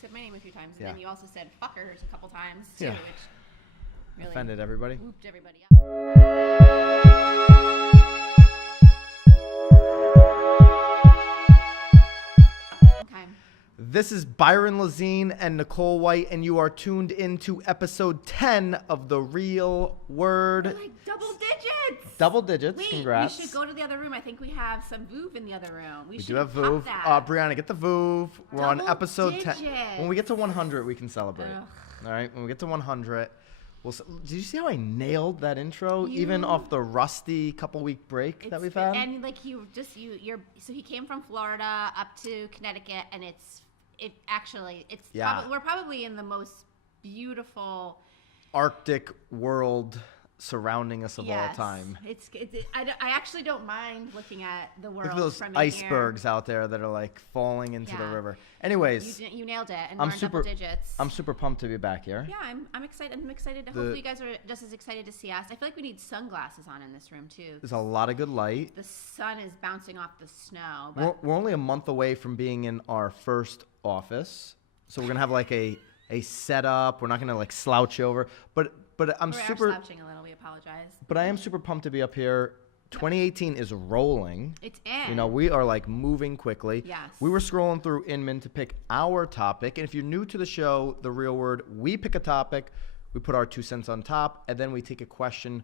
said my name a few times, and then you also said fuckers a couple times too, Yeah. which really offended everybody. Whooped everybody up. Okay. This is Byron, Lazine, and Nicole White, and you are tuned into episode 10 of The Real Word. We're like double digits. Double digits. Wait, Congrats. we should go to the other room. I think we have some Vouv in the other room. We should do have pop Vouv. that. Brianna, get the Vouv. We're on Double episode 10. digits. When we get to 100, we can celebrate. Ugh. All right? When we get to 100, did you see how I nailed that intro, even off the rusty couple-week break that we've had? And like so he came from Florida up to Connecticut, and we're probably in the most beautiful Arctic world surrounding us of all time. I actually don't mind looking at the world. Look at those from icebergs out there that are like falling into the river. Anyways, you nailed it, and we're in double digits. I'm super pumped to be back here. Yeah, I'm excited. I'm excited. Hopefully, you guys are just as excited to see us. I feel like we need sunglasses on in this room too. There's a lot of good light. The sun is bouncing off the snow. But We're only a month away from being in our first office, so we're gonna have like a setup. We're not gonna like slouch over, but I'm we're super slouching a little. We apologize. But I am super pumped to be up here. 2018 is rolling. It's in. You know, we are like moving quickly. Yes. We were scrolling through Inman to pick our topic. And if you're new to the show, The Real Word, we pick a topic, we put our 2 cents on top, and then we take a question,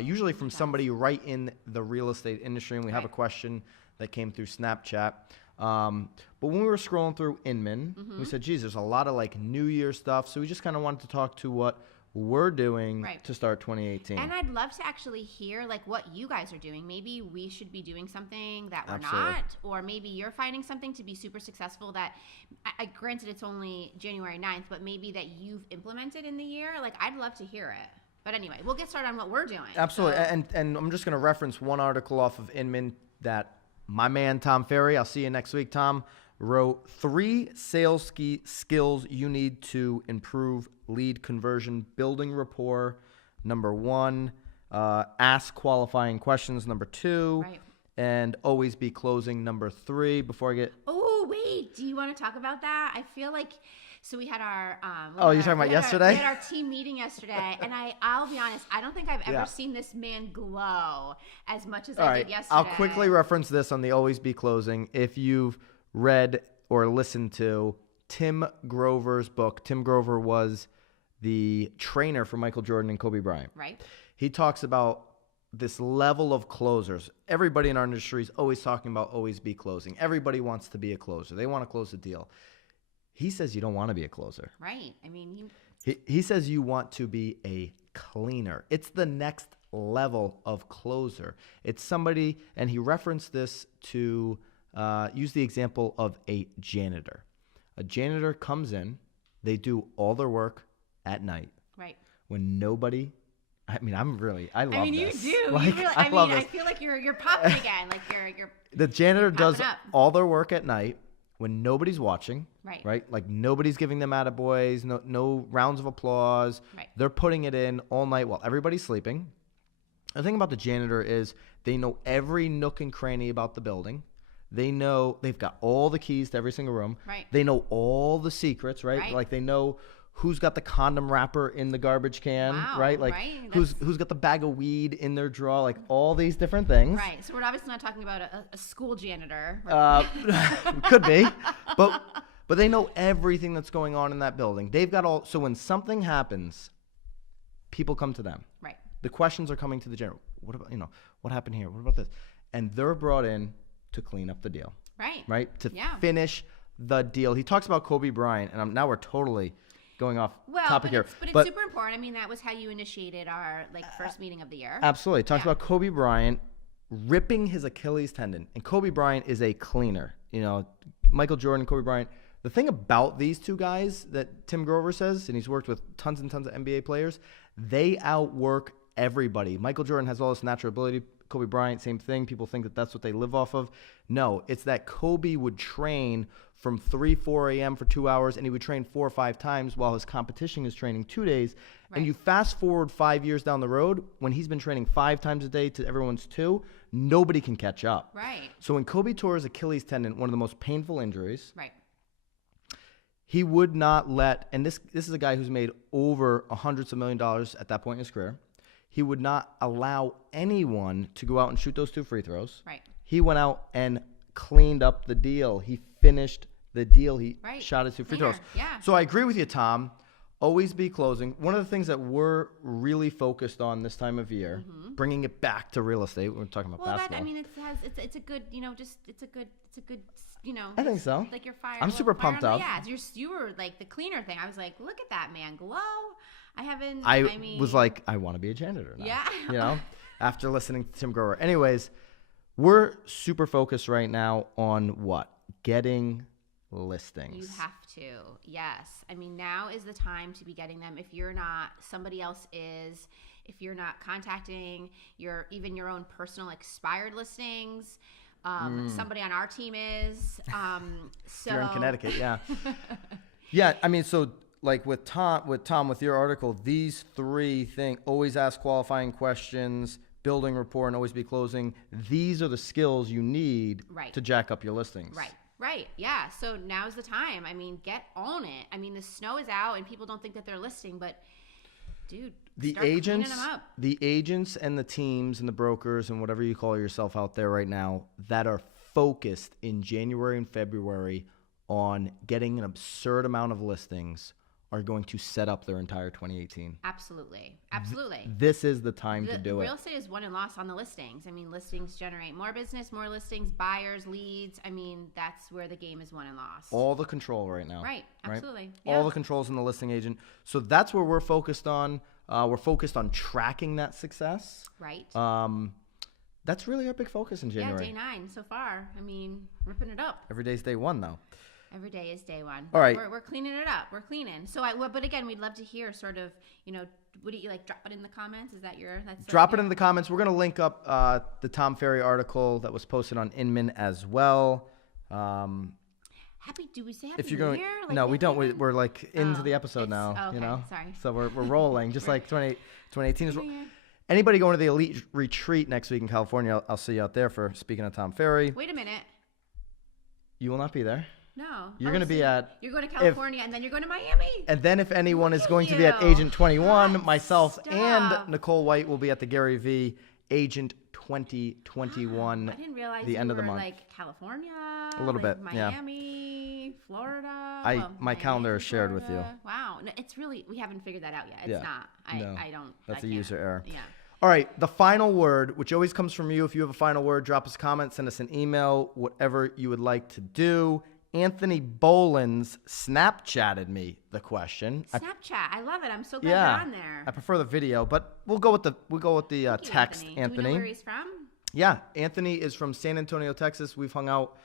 usually from somebody right in the real estate industry. And we have a question that came through Snapchat. But when we were scrolling through Inman, we said, geez, there's a lot of like New Year stuff. So we just kind of wanted to talk to what we're doing to start 2018. And I'd love to actually hear like what you guys are doing. Maybe we should be doing something that we're not, or maybe you're finding something to be super successful that, granted it's only January 9th, but maybe that you've implemented in the year. Like I'd love to hear it. But anyway, we'll get started on what we're doing. Absolutely. So. And I'm just going to reference one article off of Inman that my man Tom Ferry, I'll see you next week, Tom, wrote 3 sales skills you need to improve lead conversion: building rapport, number 1, ask qualifying questions, number 2, and always be closing, number 3. Before I get... Oh, wait. Do you want to talk about that? I feel like... So we had our... you're talking about yesterday? We had our team meeting yesterday, and I'll be honest, I don't think I've ever seen this man glow as much as I did yesterday. I'll quickly reference this on the always be closing. If you've read or listened to Tim Grover's book, Tim Grover was the trainer for Michael Jordan and Kobe Bryant. Right. He talks about this level of closers. Everybody in our industry is always talking about always be closing. Everybody wants to be a closer. They want to close a deal. He says you don't want to be a closer. Right. I mean, he says you want to be a cleaner. It's the next level of closer. It's somebody, and he referenced this to use the example of a janitor. A janitor comes in, they do all their work at night. Right. When nobody, I love this. I mean, you do. Like, you really, I feel like you're popping again. Like you're the janitor does up. all their work at night when nobody's watching. Right. Right? Like nobody's giving them attaboys, no rounds of applause. Right. They're putting it in all night while everybody's sleeping. The thing about the janitor is they know every nook and cranny about the building. They know they've got all the keys to every single room. Right. They know all the secrets, right? Like they know who's got the condom wrapper in the garbage can, right? Like who's got the bag of weed in their drawer, like all these different things. Right. So we're obviously not talking about a school janitor. Could be, but they know everything that's going on in that building. They've got all. So when something happens, people come to them. Right. The questions are coming to the janitor. What about what happened here? What about this? And they're brought in to clean up the deal. Right. Right? To finish the deal. He talks about Kobe Bryant, and now we're totally going off topic here. But it's super important. I mean, that was how you initiated our first meeting of the year. Absolutely. Talks about Kobe Bryant ripping his Achilles tendon. And Kobe Bryant is a cleaner. You know, Michael Jordan, Kobe Bryant. The thing about these two guys that Tim Grover says, and he's worked with tons and tons of NBA players, they outwork everybody. Michael Jordan has all this natural ability. Kobe Bryant, same thing. People think that that's what they live off of. No, it's that Kobe would train from 4 a.m. for 2 hours, and he would train 4 or 5 times while his competition is training 2 days. Right. And you fast forward 5 years down the road, when he's been training 5 times a day to everyone's 2, nobody can catch up. Right. So when Kobe tore his Achilles tendon, one of the most painful injuries, right, He would not let, and this is a guy who's made over hundreds of $1 million at that point in his career. He would not allow anyone to go out and shoot those 2 free throws. Right. He went out and cleaned up the deal. He finished the deal. He shot his 2 free throws. Yeah. So I agree with you, Tom. Always be closing. One of the things that we're really focused on this time of year, bringing it back to real estate. We're talking about basketball. It's a good, it's a good, I think so. Like your fire. I'm super pumped up. Yeah, you were like the cleaner thing. I was like, look at that man glow. I was like, I want to be a janitor now. Yeah. After listening to Tim Grover. Anyways, we're super focused right now on what? Getting listings. You have to. Yes. Now is the time to be getting them. If you're not, somebody else is. If you're not contacting even your own personal expired listings, somebody on our team is. So you're in Connecticut, yeah. Yeah, so like with Tom, with your article, these 3 things: always ask qualifying questions, building rapport, and always be closing. These are the skills you need to jack up your listings. Right. Yeah. So now's the time. Get on it. The snow is out and people don't think that they're listing, but dude, start cleaning them up. The agents and the teams and the brokers and whatever you call yourself out there right now that are focused in January and February on getting an absurd amount of listings are going to set up their entire 2018. Absolutely. This is the time to do it. Real estate is won and lost on the listings. Listings generate more business, more listings, buyers, leads. That's where the game is won and lost. All the control right now. Right. Absolutely. Right? Yeah. All the controls in the listing agent. So that's where we're focused on. We're focused on tracking that success. Right. That's really our big focus in January. Yeah, day 9 so far. Ripping it up. Every day's day 1 though. Every day is day 1. All right. We're cleaning it up. We're cleaning. So, but again, we'd love to hear sort of, what do you like? Drop it in the comments. Is that drop it in the comments. We're going to link up the Tom Ferry article that was posted on Inman as well. Do we say happy if you're New going, Year? No, we don't. We're like into the episode now. Okay, sorry. So we're rolling just like 2018 is. Anybody going to the Elite Retreat next week in California? I'll see you out there for speaking of Tom Ferry. Wait a minute. You will not be there. No. You're going to be at... You're going to California and then you're going to Miami. And then if anyone is going to be at Agent 21, myself and Nicole White will be at the Gary V Agent 2021. I didn't realize the end of the month. Like California. A little bit, Miami, Florida. My calendar is shared with you. Wow. No, it's really... We haven't figured that out yet. It's not. I don't... That's a user error. Yeah. All right, the final word, which always comes from you. If you have a final word, drop us a comment, send us an email, whatever you would like to do. Anthony Boelens Snapchatted me the question. Snapchat, I love it. I'm so glad you're on there. I prefer the video, but we'll go with the text. Anthony. Do we know where he's from? Yeah, Anthony is from San Antonio, Texas. We've hung out.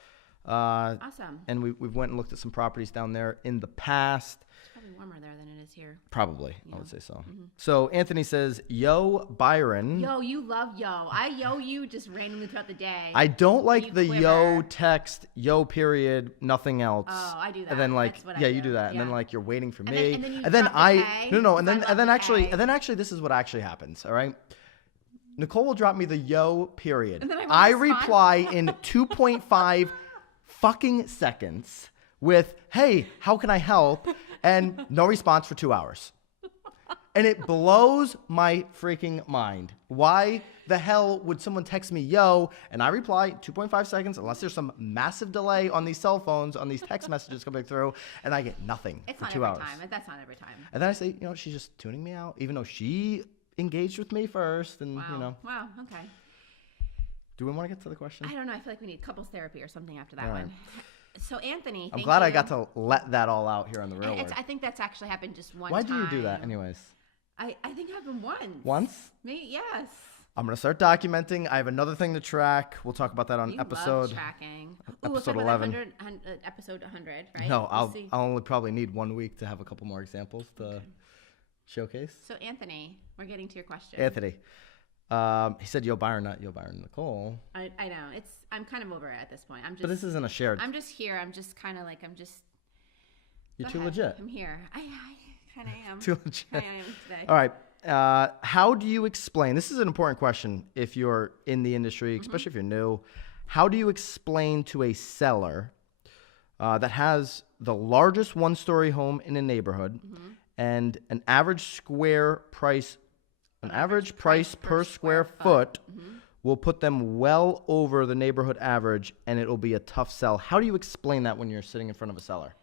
Awesome. And we've went and looked at some properties down there in the past. It's probably warmer there than it is here. Probably, I would say so. Mm-hmm. So Anthony says, "Yo, Byron." Yo, you love yo. I yo you just randomly throughout the day. I don't like the yo text, yo period, nothing else. Oh, I do that. And then like, That's what I do. You do that. Yeah. And then like you're waiting for me. And then actually this is what actually happens. All right. Nicole will drop me the yo period. And then I reply in 2.5 fucking seconds with, "Hey, how can I help?" And no response for 2 hours. And it blows my freaking mind. Why the hell would someone text me yo and I reply 2.5 seconds unless there's some massive delay on these cell phones, on these text messages coming through, and I get nothing for 2 hours. That's not every time. And then I say, she's just tuning me out, even though she engaged with me first. And Wow, okay. Do we want to get to the question? I don't know. I feel like we need couples therapy or something after that one. So Anthony, I'm glad I got to let that all out here on the real word. I think that's actually happened just one Why time. do you do that anyways? I think it happened once. Once? Maybe, yes. I'm going to start documenting. I have another thing to track. We'll talk about that on episode tracking. Episode 11. Episode 100, right? No, I'll only probably need 1 week to have a couple more examples to showcase. So Anthony, we're getting to your question. Anthony. He said, "Yo, Byron," not "Yo, Byron, Nicole." I know. I'm kind of over it at this point. But this isn't a shared. I'm just here. I'm just kind of like, You're too legit. I'm here. I kind of am. Too legit. I am today. All right. How do you explain? This is an important question if you're in the industry, especially if you're new. How do you explain to a seller that has the largest one-story home in a neighborhood, and an average price per square foot will put them well over the neighborhood average, and it'll be a tough sell. How do you explain that when you're sitting in front of a seller?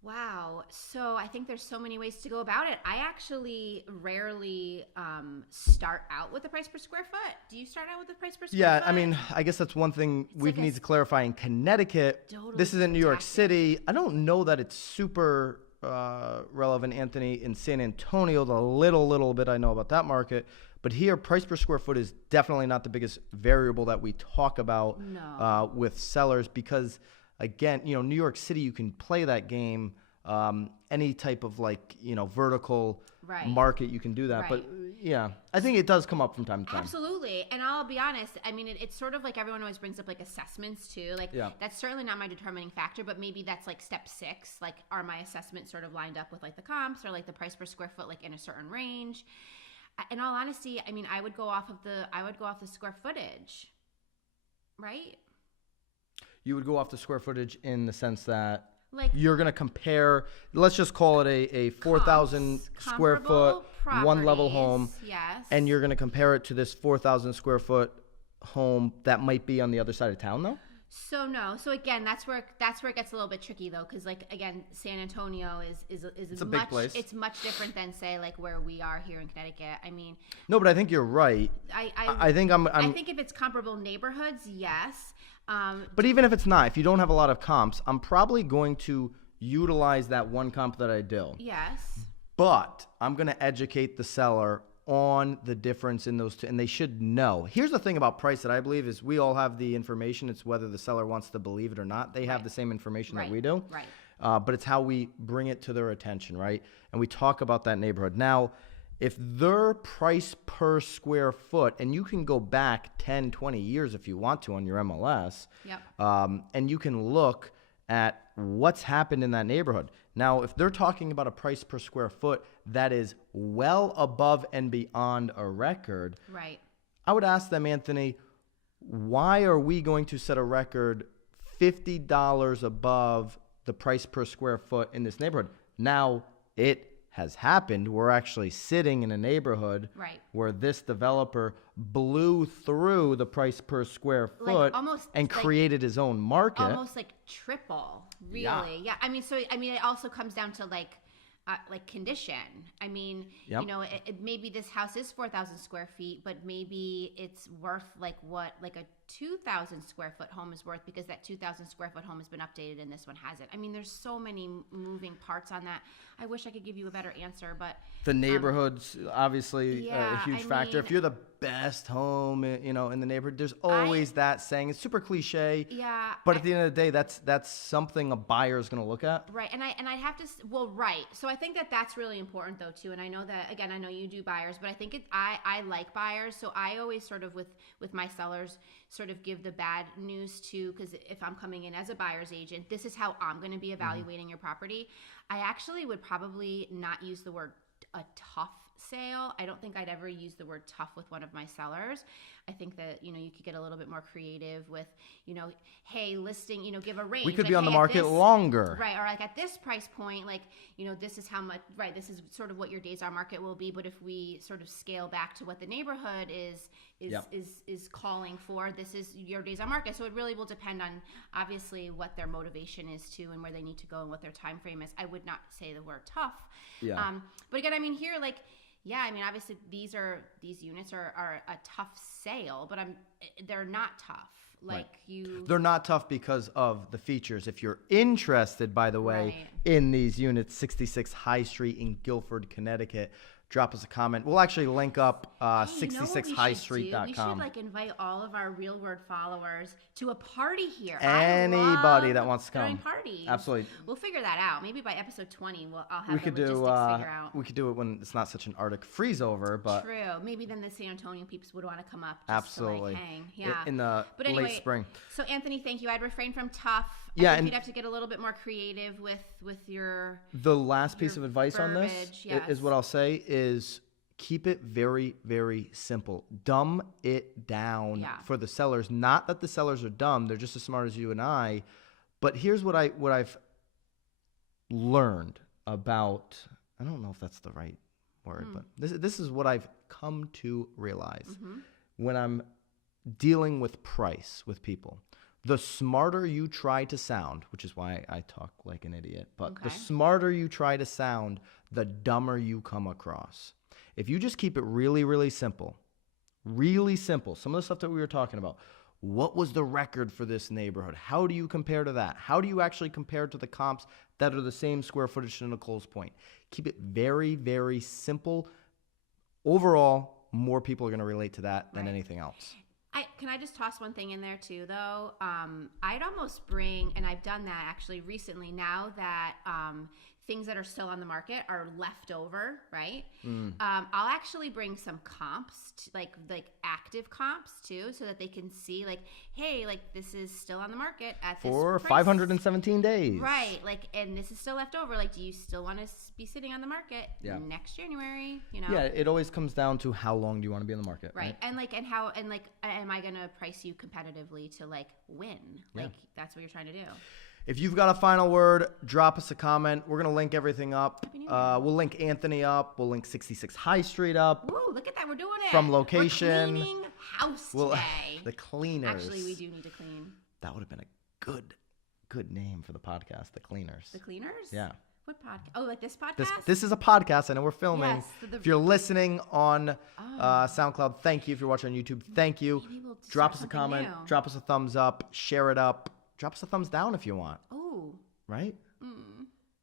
Wow. So I think there's so many ways to go about it. I actually rarely start out with the price per square foot. Do you start out with the price per square foot? Yeah, I mean, I guess that's one thing we need to clarify. In Connecticut, this is in New York City. I don't know that it's super relevant, Anthony. In San Antonio, the little bit I know about that market. But here, price per square foot is definitely not the biggest variable that we talk about with sellers because, again, New York City, you can play that game. Any type of vertical market, you can do that. Right. But yeah, I think it does come up from time to time. Absolutely. And I'll be honest, I mean, it's sort of like everyone always brings up assessments too. That's certainly not my determining factor, but maybe that's step 6. Are my assessments sort of lined up with the comps or the price per square foot in a certain range? In all honesty, I mean, I would go off the square footage, right? You would go off the square footage in the sense that you're going to compare, let's just call it a 4,000 square foot, one level home. Yes. And you're going to compare it to this 4,000 square foot home that might be on the other side of town, though? So no. So again, that's where it gets a little bit tricky though, because again, San Antonio is it's a big place. It's much different than say where we are here in Connecticut. I mean, no, but I think you're right. I think I think if it's comparable neighborhoods, yes. But even if it's not, if you don't have a lot of comps, I'm probably going to utilize that one comp that I do. Yes. But I'm going to educate the seller on the difference in those two, and they should know. Here's the thing about price that I believe is we all have the information. It's whether the seller wants to believe it or not. They have the same information that we do. Right. But it's how we bring it to their attention, right? And we talk about that neighborhood. Now, if their price per square foot, and you can go back 10, 20 years if you want to on your MLS, and you can look at what's happened in that neighborhood. Now, if they're talking about a price per square foot that is well above and beyond a record, right? I would ask them, Anthony, why are we going to set a record $50 above the price per square foot in this neighborhood? Now, it has happened. We're actually sitting in a neighborhood where this developer blew through the price per square foot and created his own market. Almost triple, really. Yeah. I mean, it also comes down to condition. I mean, maybe this house is 4,000 square feet, but maybe it's worth what a 2,000 square foot home is worth because that 2,000 square foot home has been updated and this one hasn't. I mean, there's so many moving parts on that. I wish I could give you a better answer, but the neighborhood's obviously a huge factor. If you're the best home, in the neighborhood, there's always that saying. It's super cliche. Yeah. But at the end of the day, that's something a buyer is going to look at. Right. And I have to, right. So I think that's really important though too. And I know that, again, I know you do buyers, but I think I like buyers. So I always sort of with my sellers sort of give the bad news too, because if I'm coming in as a buyer's agent, this is how I'm going to be evaluating your property. I actually would probably not use the word a tough sale. I don't think I'd ever use the word tough with one of my sellers. I think that, you could get a little bit more creative with, hey, listing, give a range. We could be on the market longer. Right. Or at this price point, this is how much, right, this is sort of what your days on market will be. But if we sort of scale back to what the neighborhood is calling for, this is your days on market. So it really will depend on obviously what their motivation is too and where they need to go and what their time frame is. I would not say the word tough. Yeah. But again, I mean, here, yeah, I mean, obviously these units are a tough sale, but they're not tough. They're not tough because of the features. If you're interested, by the way, in these units, 66 High Street in Guilford, Connecticut, drop us a comment. We'll actually link up 66highstreet.com. We should invite all of our Real Word followers to a party here. Anybody that wants to come. Parties. Absolutely. We'll figure that out. Maybe by episode 20, I'll have the logistics figure out. We could do it when it's not such an Arctic freeze over, but true. Maybe then the San Antonio peeps would want to come up. Absolutely. To hang. Yeah. In the late spring. So Anthony, thank you. I'd refrain from tough. Yeah, I think you'd have to get a little bit more creative with your. The last piece of advice on this is what I'll say is keep it very, very simple. Dumb it down for the sellers. Not that the sellers are dumb. They're just as smart as you and I. But here's what I've learned about, I don't know if that's the right word, but this is what I've come to realize when I'm dealing with price with people. The smarter you try to sound, which is why I talk like an idiot, but the smarter you try to sound, the dumber you come across. If you just keep it really, really simple, some of the stuff that we were talking about, what was the record for this neighborhood? How do you compare to that? How do you actually compare to the comps that are the same square footage to Nicole's point? Keep it very, very simple. Overall, more people are going to relate to that than anything else. Can I just toss one thing in there too, though? I'd almost bring, and I've done that actually recently, now that things that are still on the market are left over, right? I'll actually bring some comps, like active comps too, so that they can see, like, hey, like this is still on the market at this for price. 517 days, right? Like, and this is still left over. Like, do you still want to be sitting on the market next January? You know? Yeah, it always comes down to how long do you want to be on the market, right? And am I gonna price you competitively to like win? Like, that's what you're trying to do. If you've got a final word, drop us a comment. We're going to link everything up. We'll link Anthony up. We'll link 66 High Street up. Ooh, look at that. We're doing it. From location. We're cleaning house today. The cleaners. Actually, we do need to clean. That would have been a good name for the podcast, The Cleaners. The Cleaners? Yeah. What podcast? Oh, like this podcast? This is a podcast. I know we're filming. Yes, if you're listening on SoundCloud, thank you. If you're watching on YouTube, thank you. We'll drop us a comment. New. Drop us a thumbs up. Share it up. Drop us a thumbs down if you want. Oh. Right?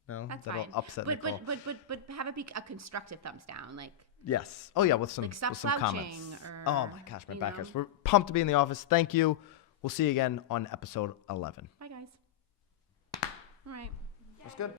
No, that's that'll fine. upset Nicole. But have it be a constructive thumbs down, like. Yes. Oh yeah, with some like, stop with some comments. Or, oh my gosh, my back hurts. We're pumped to be in the office. Thank you. We'll see you again on episode 11. Bye guys. All right. That's good.